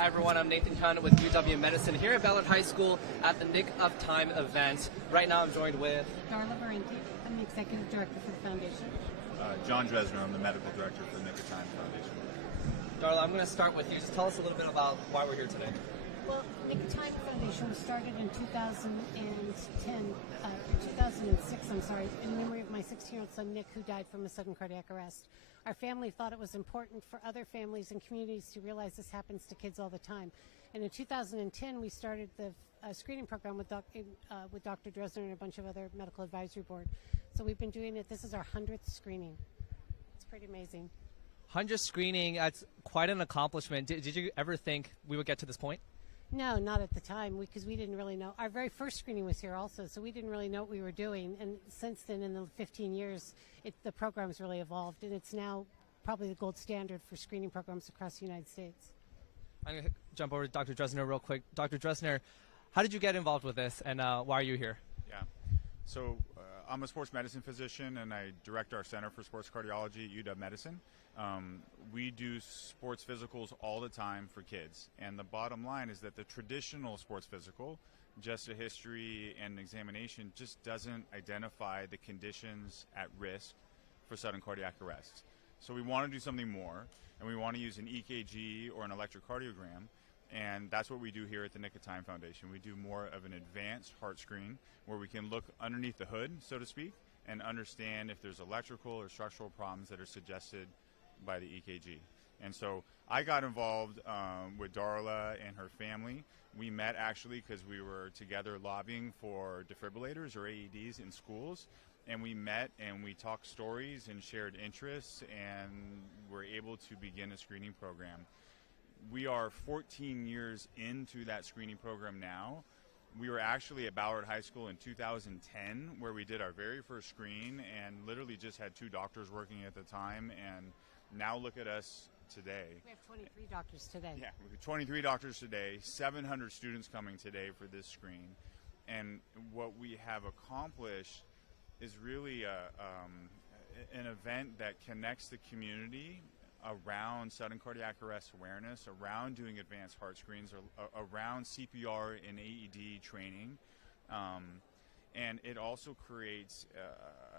Hi everyone, I'm Nathan Hunt with UW Medicine here at Ballard High School at the Nick of Time event. Right now I'm joined with Darla Varenti. I'm the Executive Director for the Foundation. John Drezner, I'm the Medical Director for the Nick of Time Foundation. Darla, I'm going to start with you. Just tell us a little bit about why we're here today. Well, Nick of Time Foundation was started in 2006, in memory of my 16-year-old son Nick, who died from a sudden cardiac arrest. Our family thought it was important for other families and communities to realize this happens to kids all the time. And in 2010, we started the screening program with Dr. Drezner and a bunch of other medical advisory board. So we've been doing it. This is our 100th screening. It's pretty amazing. 100th screening, that's quite an accomplishment. Did you ever think we would get to this point? No, not at the time, because we didn't really know. Our very first screening was here also, so we didn't really know what we were doing. And since then, in the 15 years, the program's really evolved, and it's now probably the gold standard for screening programs across the United States. I'm going to jump over to Dr. Drezner real quick. Dr. Drezner, how did you get involved with this, and why are you here? Yeah, so I'm a sports medicine physician, and I direct our Center for Sports Cardiology at UW Medicine. We do sports physicals all the time for kids, and the bottom line is that the traditional sports physical, just a history and an examination, just doesn't identify the conditions at risk for sudden cardiac arrest. So we want to do something more, and we want to use an EKG or an electrocardiogram, and that's what we do here at the Nick of Time Foundation. We do more of an advanced heart screen where we can look underneath the hood, so to speak, and understand if there's electrical or structural problems that are suggested by the EKG. And so I got involved with Darla and her family. We met actually because we were together lobbying for defibrillators or AEDs in schools, and we met and we talked stories and shared interests, and were able to begin a screening program. We are 14 years into that screening program now. We were actually at Ballard High School in 2010 where we did our very first screen, and literally just had 2 doctors working at the time, and now look at us today. We have 23 doctors today. Yeah, we have 23 doctors today, 700 students coming today for this screen. And what we have accomplished is really an event that connects the community around sudden cardiac arrest awareness, around doing advanced heart screens, or around CPR and AED training. And it also creates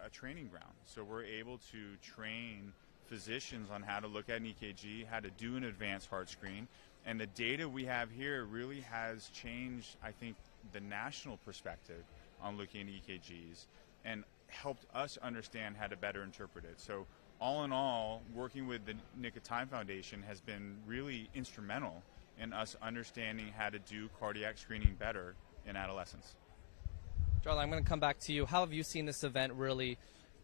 a training ground. So we're able to train physicians on how to look at an EKG, how to do an advanced heart screen. And the data we have here really has changed, I think, the national perspective on looking at EKGs, and helped us understand how to better interpret it. So all in all, working with the Nick of Time Foundation has been really instrumental in us understanding how to do cardiac screening better in adolescents. Darla, I'm going to come back to you. How have you seen this event really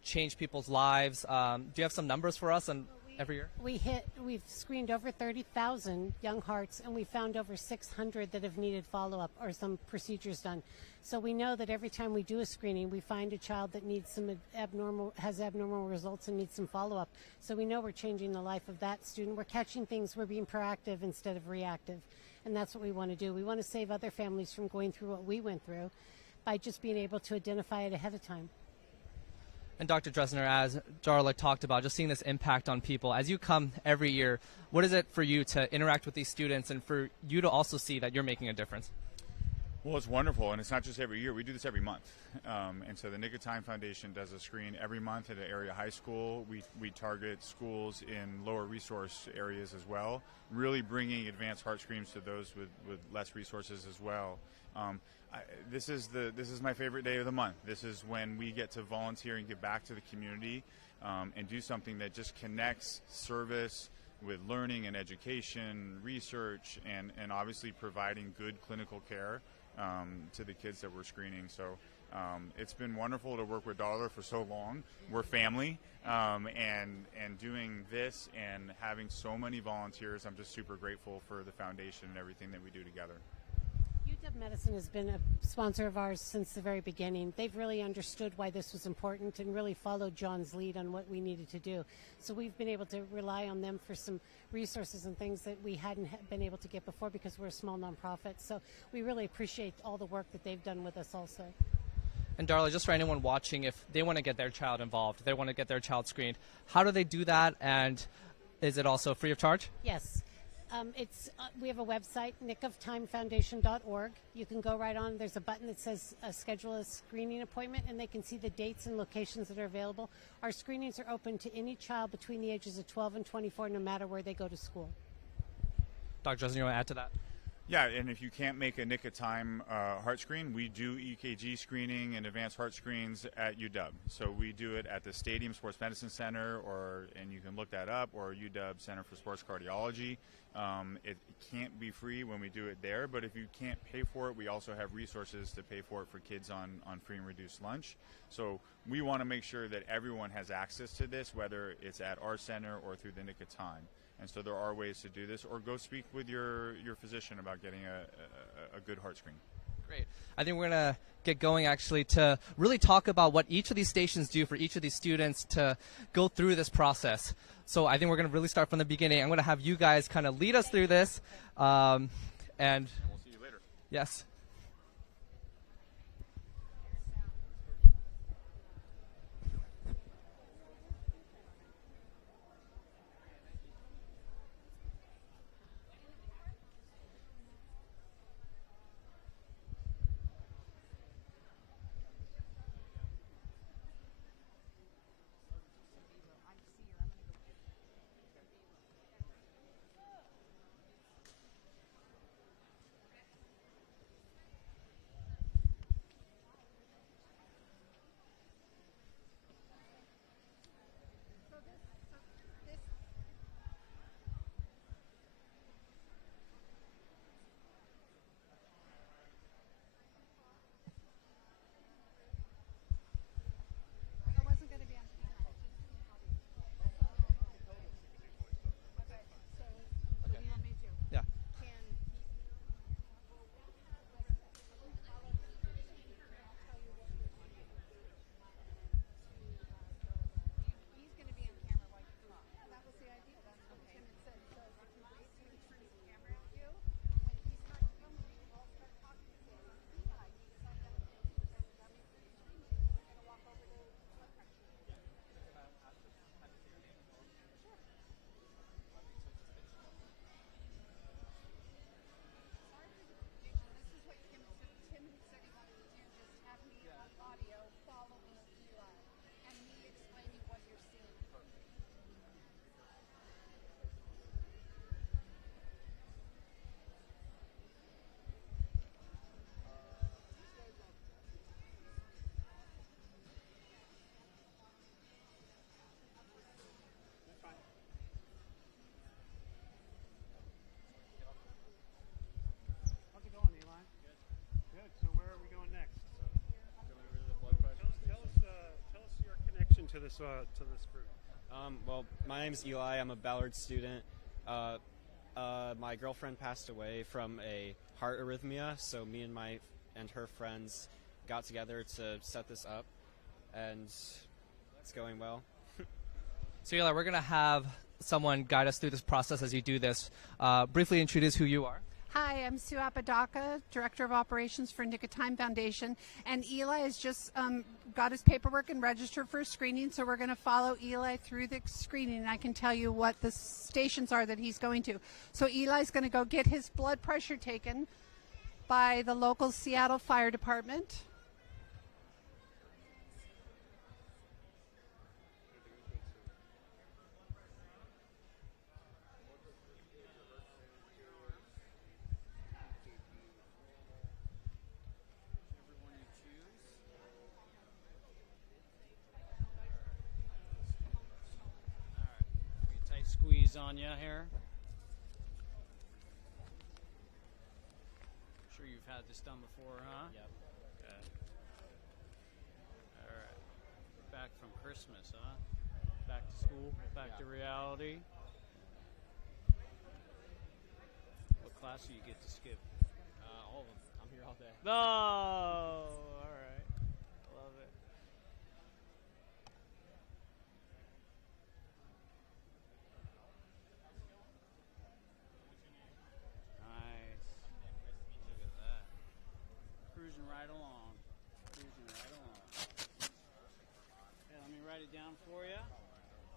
change people's lives? Do you have some numbers for us on every year? We've screened over 30,000 young hearts, and we found over 600 that have needed follow-up or some procedures done. So we know that every time we do a screening, we find a child that needs some has abnormal results and needs some follow-up. So we know we're changing the life of that student. We're catching things. We're being proactive instead of reactive, and that's what we want to do. We want to save other families from going through what we went through by just being able to identify it ahead of time. And Dr. Drezner, as Darla talked about, just seeing this impact on people, as you come every year, what is it for you to interact with these students and for you to also see that you're making a difference? Well, it's wonderful, and it's not just every year. We do this every month. And so the Nick of Time Foundation does a screen every month at an area high school. We target schools in lower resource areas as well, really bringing advanced heart screens to those with less resources as well. This is my favorite day of the month. This is when we get to volunteer and give back to the community, and do something that just connects service with learning and education, research, and obviously providing good clinical care to the kids that we're screening. So it's been wonderful to work with Darla for so long. We're family, and doing this and having so many volunteers, I'm just super grateful for the foundation and everything that we do together. UW Medicine has been a sponsor of ours since the very beginning. They've really understood why this was important and really followed John's lead on what we needed to do. So we've been able to rely on them for some resources and things that we hadn't been able to get before because we're a small nonprofit. So we really appreciate all the work that they've done with us also. And Darla, just for anyone watching, if they want to get their child involved, they want to get their child screened, how do they do that, and is it also free of charge? Yes. We have a website, nickoftimefoundation.org. You can go right on. There's a button that says schedule a screening appointment, and they can see the dates and locations that are available. Our screenings are open to any child between the ages of 12 and 24, no matter where they go to school. Dr. Drezner, you want to add to that? Yeah, and if you can't make a Nick of Time heart screen, we do EKG screening and advanced heart screens at UW. So we do it at the Stadium Sports Medicine Center, and you can look that up, or UW Center for Sports Cardiology. It can't be free when we do it there, but if you can't pay for it, we also have resources to pay for it for kids on free and reduced lunch. So we want to make sure that everyone has access to this, whether it's at our center or through the Nick of Time. And so there are ways to do this, or go speak with your physician about getting a good heart screen. Great. I think we're going to get going actually to really talk about what each of these stations do for each of these students to go through this process. So I think we're going to really start from the beginning. I'm going to have you guys kind of lead us through this. And we'll see you later. Yes. To this group? Well, my name is Eli. I'm a Ballard student. My girlfriend passed away from a heart arrhythmia, so me and her friends got together to set this up, and it's going well. So Eli, we're going to have someone guide us through this process as you do this. Briefly introduce who you are. Hi, I'm Sue Apodaca, Director of Operations for Nick of Time Foundation, and Eli has just got his paperwork and registered for a screening, so we're going to follow Eli through the screening, and I can tell you what the stations are that he's going to. So Eli's going to go get his blood pressure taken by the local Seattle Fire Department. Squeeze on you here. Sure you've had this done before, huh? Yep. Okay. All right. Back from Christmas, huh? Back to school, back to reality. What class do you get to skip? All of them. I'm here all day. Oh, all right. Love it. Right along. Cruising right along. Hey, let me write it down for you.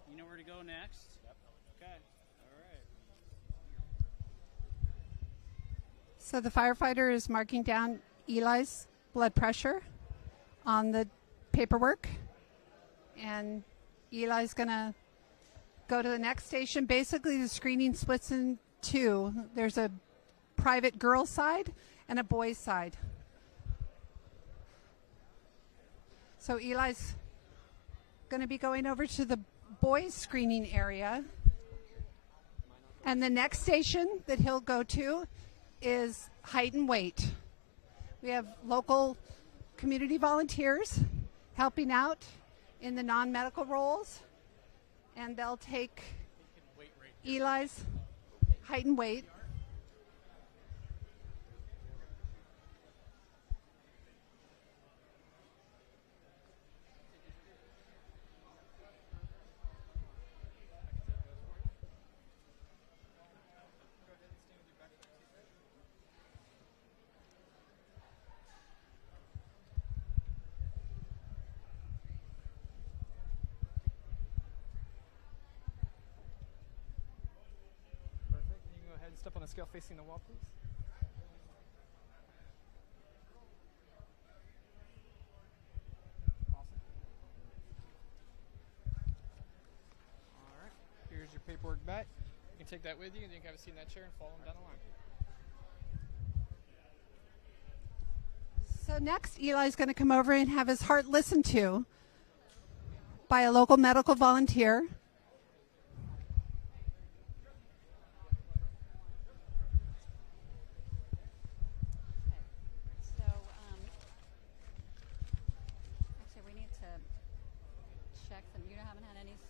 You know where to go next? Yep. Okay. All right. So the firefighter is marking down Eli's blood pressure on the paperwork, and Eli's going to go to the next station. Basically, the screening splits in two. There's a private girls' side and a boys' side. So Eli's going to be going over to the boys' screening area. And the next station that he'll go to is height and weight. We have local community volunteers helping out in the non-medical roles, and they'll take Eli's height and weight. Step on the scale facing the wall, please. Awesome. All right. Here's your paperwork back. You can take that with you, and you can have a seat in that chair and follow them down the line. So next, Eli's going to come over and have his heart listened to by a local medical volunteer.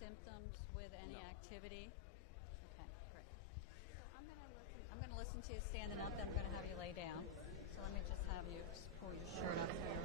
Symptoms with any activity? Okay, great. So I'm going to listen to you standing up, then I'm going to have you lay down. So let me just have you just pull your shirt up here.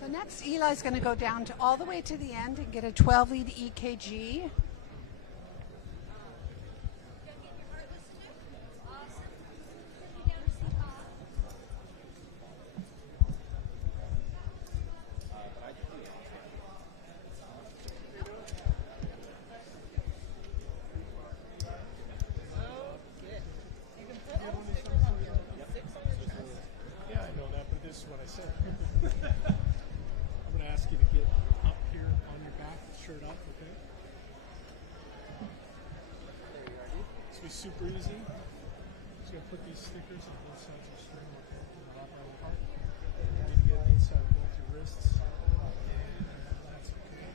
So next, Eli's going to go down to all the way to the end and get a 12-lead EKG. Yeah, I know that, but this is what I said. I'm going to ask you to get up here on your back, shirt up, okay? This will be super easy. Just going to put these stickers on both sides of the string, okay? On the left and part. You need to get inside of both your wrists. And that's okay.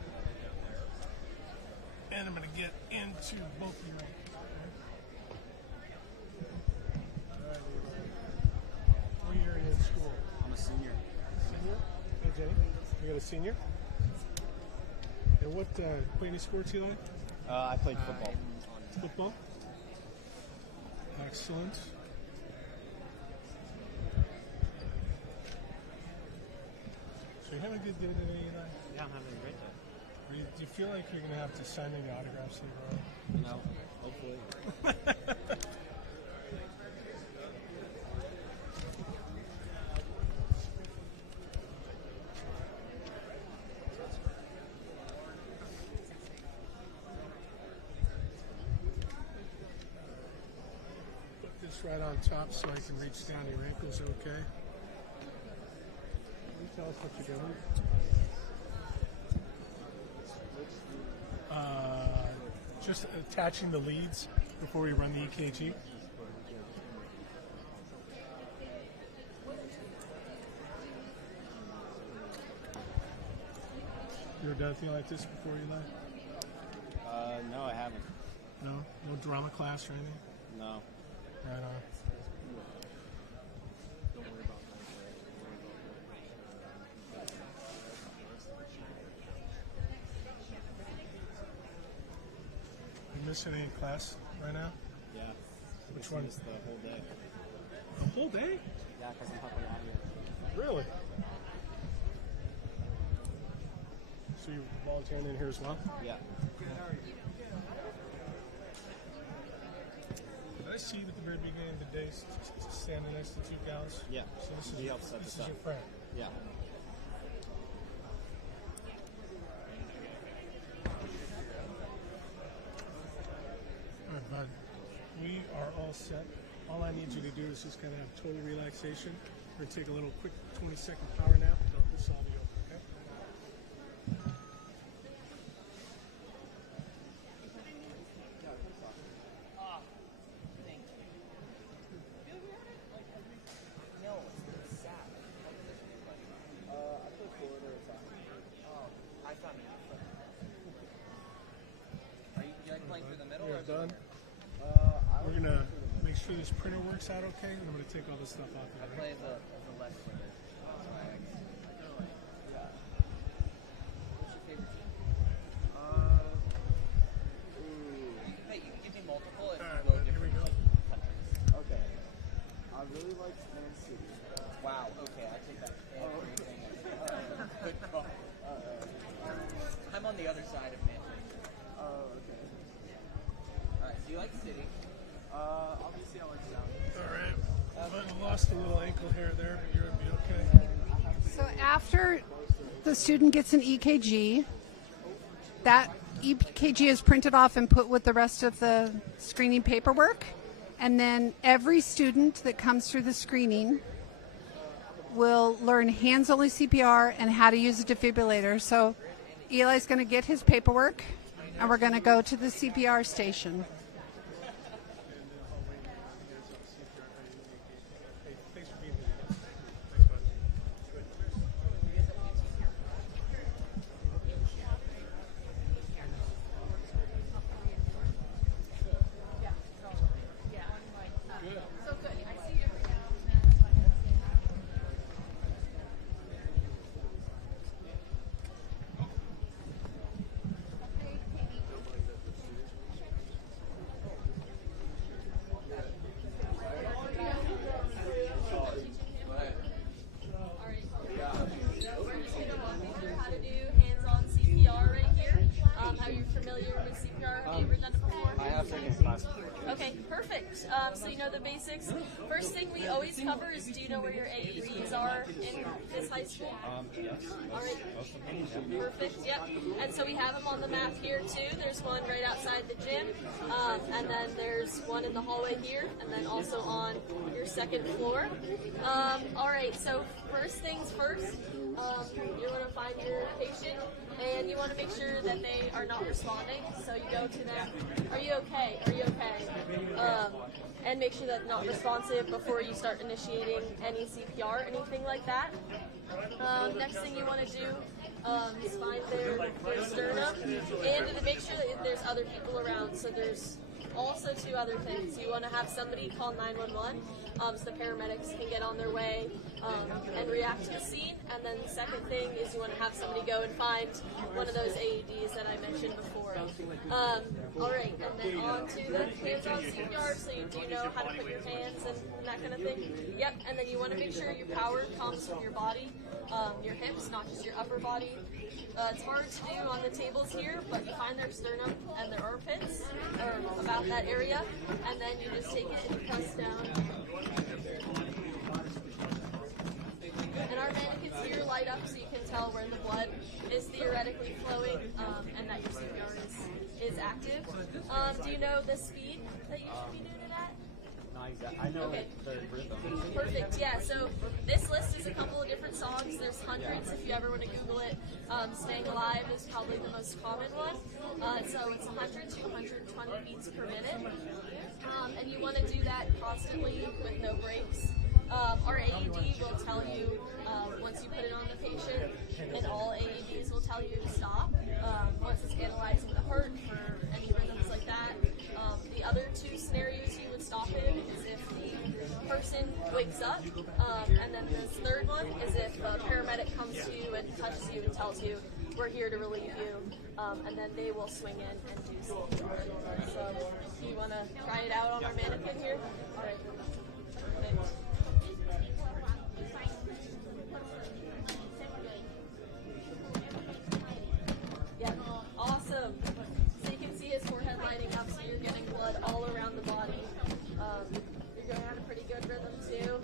And I'm going to get into both of your ankles, okay? All right, Levi. What year are you in school? I'm a senior a senior. And what, play any sports, Eli? I played football. Football? Excellent. So you having a good day today, Eli? Yeah, I'm having a great day. Do you feel like you're going to have to sign any autographs later on? No, hopefully. Put this right on top so I can reach down your ankles, okay? Can you tell us what you're doing? Just attaching the leads before we run the EKG. You ever done anything like this before, Eli? No, I haven't. No? No drama class or anything? No. Right on. You missing any class right now? Yeah. Which one? The whole day. The whole day? Yeah, because I'm helping out here. Really? So you're volunteering in here as well? Yeah. Did I see you at the very beginning of the day standing next to two gals? Yeah. So this is, He helps set this this is up. your friend. Yeah. All right, bud. We are all set. All I need you to do is just kind of have total relaxation. We're going to take a little quick 20-second power nap. This will all be over, okay? We're done. We're going to make sure this printer works out okay, and I'm going to take all this stuff off of it. Play as a left winger. What's your favorite team? Hey, you can give me multiple if you go Here we different go. countries. Okay. I really like Man City. Wow, okay, I take that everything. Good call. I'm on the other side of Manchester. Oh, okay. Alright, so you like City. Obviously I like Sound. All right. I lost a little ankle hair there, but you're going to be okay. So after the student gets an EKG, that EKG is printed off and put with the rest of the screening paperwork. And then every student that comes through the screening will learn hands-only CPR and how to use a defibrillator. So Eli's going to get his paperwork, and we're going to go to the CPR station. Thanks for being here. Thanks, bud. We're just going to walk you through how to do hands-on CPR right here. Are you familiar with CPR? Have you ever done it before? I have taken class. Okay, perfect. So you know the basics. First thing we always cover is, do you know where your AEDs are in this high school? Yes. All right. Most of them, yeah. Perfect, yep. And so we have them on the map here too. There's one right outside the gym, and then there's one in the hallway here, and then also on your second floor. All right, so first things first, you want to find your patient, and you want to make sure that they are not responding. So you go to them, are you okay? Are you okay? And make sure that they're not responsive before you start initiating any CPR, anything like that. Next thing you want to do is find their sternum, and to make sure that there's other people around. So there's also two other things. You want to have somebody call 911 so the paramedics can get on their way and react react to the scene. And then the second thing is you want to have somebody go and find one of those AEDs that I mentioned before. All right, and then on to the hands-on CPR, so you do know how to put your hands and that kind of thing. Yep, and then you want to make sure your power comes from your body, your hips, not just your upper body. It's hard to do on the tables here, but you find their sternum and their armpits, or about that area, and then you just take it and you press down. And our mannequins here light up so you can tell where the blood is theoretically flowing, and that your CPR is active. Do you know the speed that you should be doing it at? Not exactly. I know the rhythm. Perfect, yeah. So this list is a couple of different songs. There's hundreds if you ever want to Google it. Staying Alive is probably the most common one. So it's 100 to 120 beats per minute. And you want to do that constantly with no breaks. Our AED will tell you once you put it on the patient, and all AEDs will tell you to stop once it's analyzing the heart for any rhythms like that. The other two scenarios you would stop in is if the person wakes up, and then the third one is if a paramedic comes to you and touches you and tells you, we're here to relieve you, and then they will swing in and do CPR. So do you want to try it out on our mannequin here? All right. Perfect. Yeah, awesome. So you can see his forehead lighting up, so you're getting blood all around the body. You're going on a pretty good rhythm too.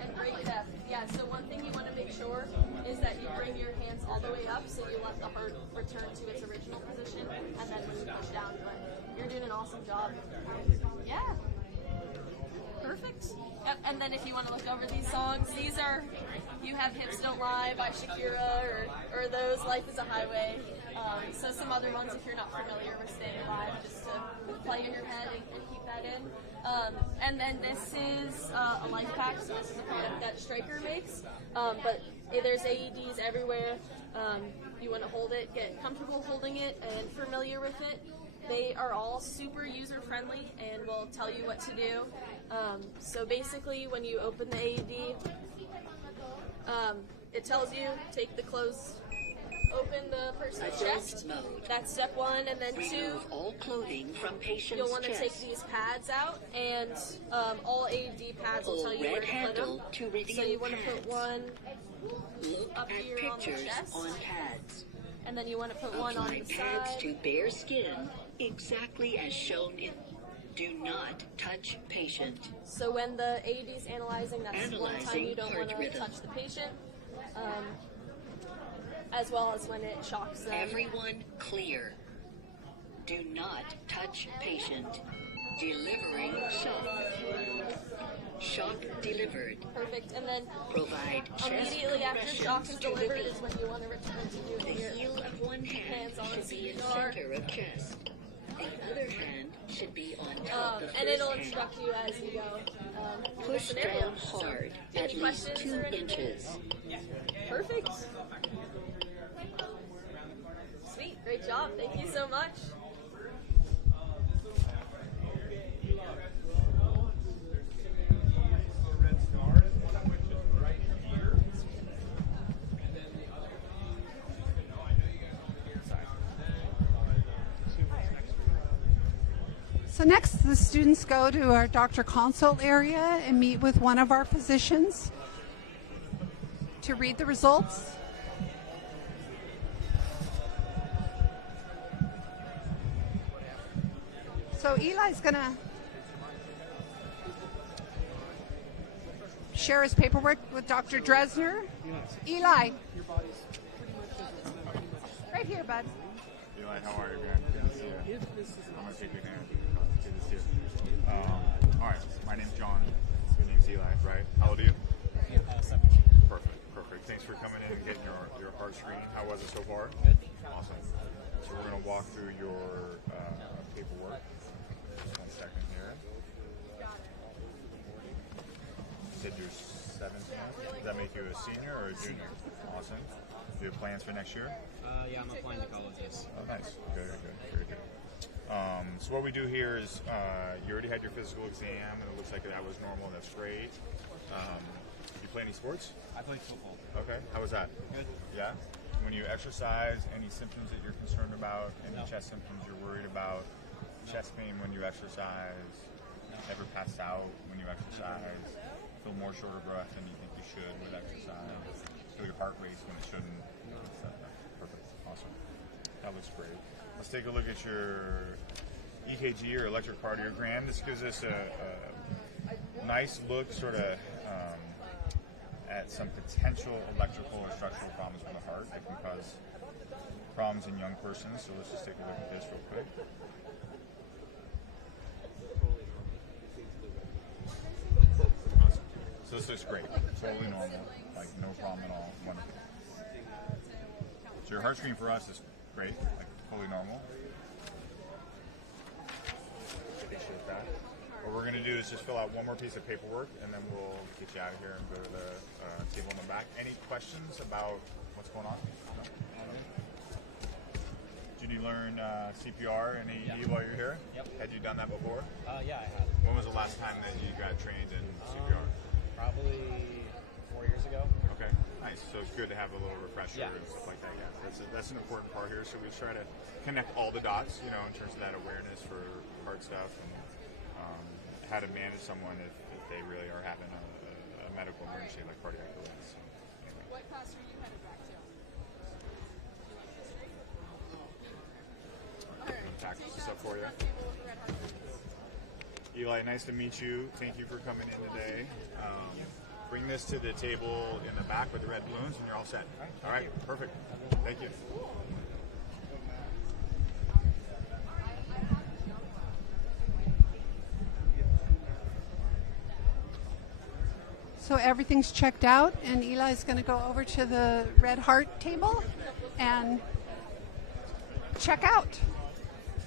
And great depth. Yeah, so one thing you want to make sure is that you bring your hands all the way up, so you let the heart return to its original position, and then when you push down, but you're doing an awesome job. Yeah. Perfect. Yep. And then if you want to look over these songs, these are You Have Hips Don't Lie by Shakira, or those Life is a Highway. So some other ones if you're not familiar with Staying Alive, just to play in your head and keep that in. And then this is a life pack, so this is a product that Stryker makes. But there's AEDs everywhere. You want to hold it, get comfortable holding it and familiar with it. They are all super user-friendly and will tell you what to do. So basically, when you open the AED, it tells you take the clothes, open the person's chest. That's step one, and then two, all clothing from patient's you'll want to take these pads out, and all AED pads will tell you where to put them. So you want to put one up here on the chest, pads. and then you want to put one on the pads side. to bare skin, exactly as shown in. Do not touch patient. So when the AED is analyzing, that's one time you don't want to touch the patient, as well as when it shocks them. Everyone clear. Do not touch patient. Delivering shock. Shock delivered. Perfect. And then provide immediately after shock is delivered is when you want to return to doing the heel of one hand should be in center of chest. The other hand should be on top of and it'll instruct you as you go. Push down hard, at least 2 inches. Perfect. Sweet, great job. Thank you so much. So next, the students go to our doctor consult area and meet with one of our physicians to read the results. So Eli's going to share his paperwork with Dr. Drezner. Eli. Right here, bud. Eli, how are you, man? Good to see you. I'm going to take your hand. Good to see you. All right, my name's John. Your name's Eli, right? How old are you? 17. Perfect. Thanks for coming in and getting your heart screening. How was it so far? Good. Awesome. So we're going to walk through your paperwork. Just 1 second here. You said you're 17. Does that make you a senior or a junior? Awesome. Do you have plans for next year? Yeah, I'm applying to colleges. Oh, nice. Very good. Very good. So what we do here is you already had your physical exam, and it looks like that was normal. That's great. You play any sports? I played football. Okay. How was that? Good. Yeah? When you exercise, any symptoms that you're concerned about? Any No. chest symptoms you're worried about? Chest pain when you exercise? Ever passed out when you exercise? Feel more short of breath than you think you should with exercise? Feel your heart race when it shouldn't? Perfect. Awesome. That looks great. Let's take a look at your EKG or electrocardiogram. This gives us a nice look sort of at some potential electrical or structural problems with the heart that can cause problems in young persons. So let's just take a look at this real quick. Awesome. So this looks great. Totally normal. Like no problem at all. Wonderful. So your heart screen for us is great. Like totally normal. Appreciate that. What we're going to do is just fill out one more piece of paperwork, and then we'll get you out of here and go to the table in the back. Any questions about what's going on? No? Did you learn CPR and AED while you're here? Yep. Had you done that before? Yeah, I have. When was the last time that you got trained in CPR? Probably 4 years ago. Okay, nice. So it's good to have a little refresher and stuff like that. Yeah, that's an important part here. So we try to connect all the dots, in terms of that awareness for hard stuff and how to manage someone if they really are having a medical emergency like cardiac arrest. So, anyway. What class are you headed back to? Tackle this up for you. Eli, nice to meet you. Thank you for coming in today. Bring this to the table in the back with the red balloons, and you're all set. All right, perfect. Thank you. So everything's checked out, and Eli's going to go over to the red heart table and check out.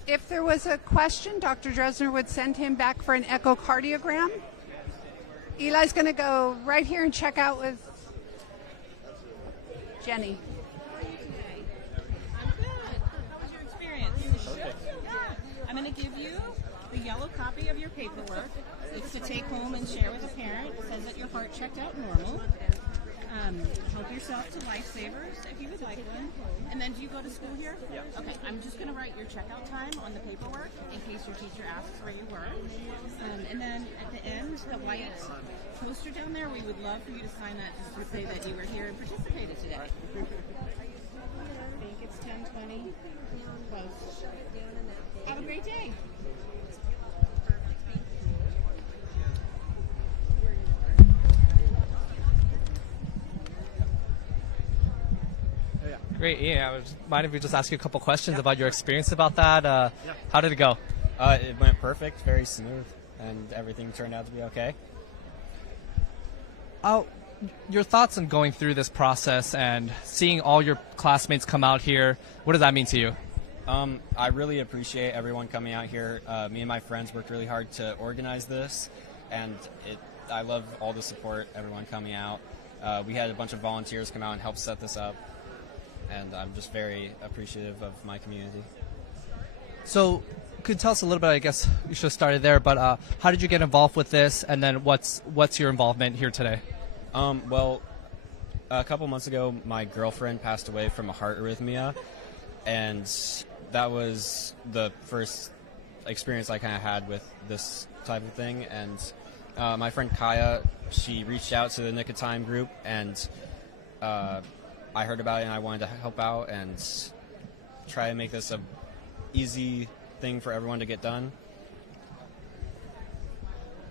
If there was a question, Dr. Drezner would send him back for an echocardiogram. Eli's going to go right here and check out with Jenny. How are you today? I'm good. How was your experience? Perfect. I'm going to give you the yellow copy of your paperwork. It's to take home and share with a parent. It says that your heart checked out normal. Help yourself to Lifesavers if you would like one. And then do you go to school here? Yeah. Okay, I'm just going to write your checkout time on the paperwork in case your teacher asks where you were. And then at the end, the white poster down there, we would love for you to sign that just to say that you were here and participated today. I think it's 10:20. Close. Have a great day. Great, Ian. I was mind if we just ask you a couple questions about your experience about that. How did it go? It went perfect, very smooth, and everything turned out to be okay. Your thoughts on going through this process and seeing all your classmates come out here, what does that mean to you? I really appreciate everyone coming out here. Me and my friends worked really hard to organize this, and I love all the support, everyone coming out. We had a bunch of volunteers come out and help set this up, and I'm just very appreciative of my community. So, could you tell us a little bit, I guess we should have started there, but how did you get involved with this, and then what's your involvement here today? Well, a couple months ago, my girlfriend passed away from a heart arrhythmia, and that was the first experience I kind of had with this type of thing. And my friend Kaya, she reached out to the Nick of Time group, and I heard about it, and I wanted to help out and try to make this a easy thing for everyone to get done.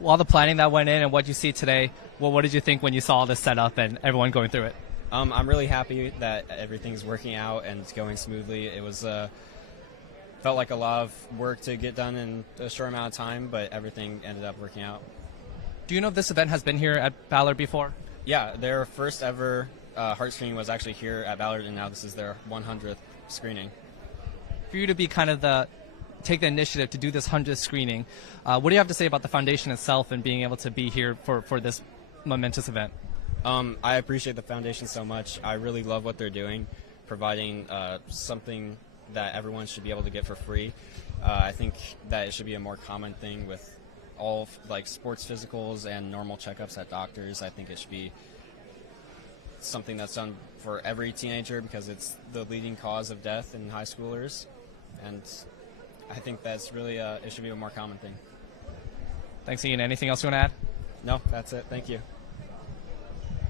Well, all the planning that went in and what you see today, what did you think when you saw this set up and everyone going through it? I'm really happy that everything's working out and going smoothly. It was felt like a lot of work to get done in a short amount of time, but everything ended up working out. Do you know if this event has been here at Ballard before? Yeah, their first ever heart screening was actually here at Ballard, and now this is their 100th screening. For you to be kind of take the initiative to do this 100th screening, what do you have to say about the foundation itself and being able to be here for this momentous event? I appreciate the foundation so much. I really love what they're doing, providing something that everyone should be able to get for free. I think that it should be a more common thing with all like sports physicals and normal checkups at doctors. I think it should be something that's done for every teenager because it's the leading cause of death in high schoolers, and I think that's really it should be a more common thing. Thanks, Ian. Anything else you want to add? No, that's it. Thank you.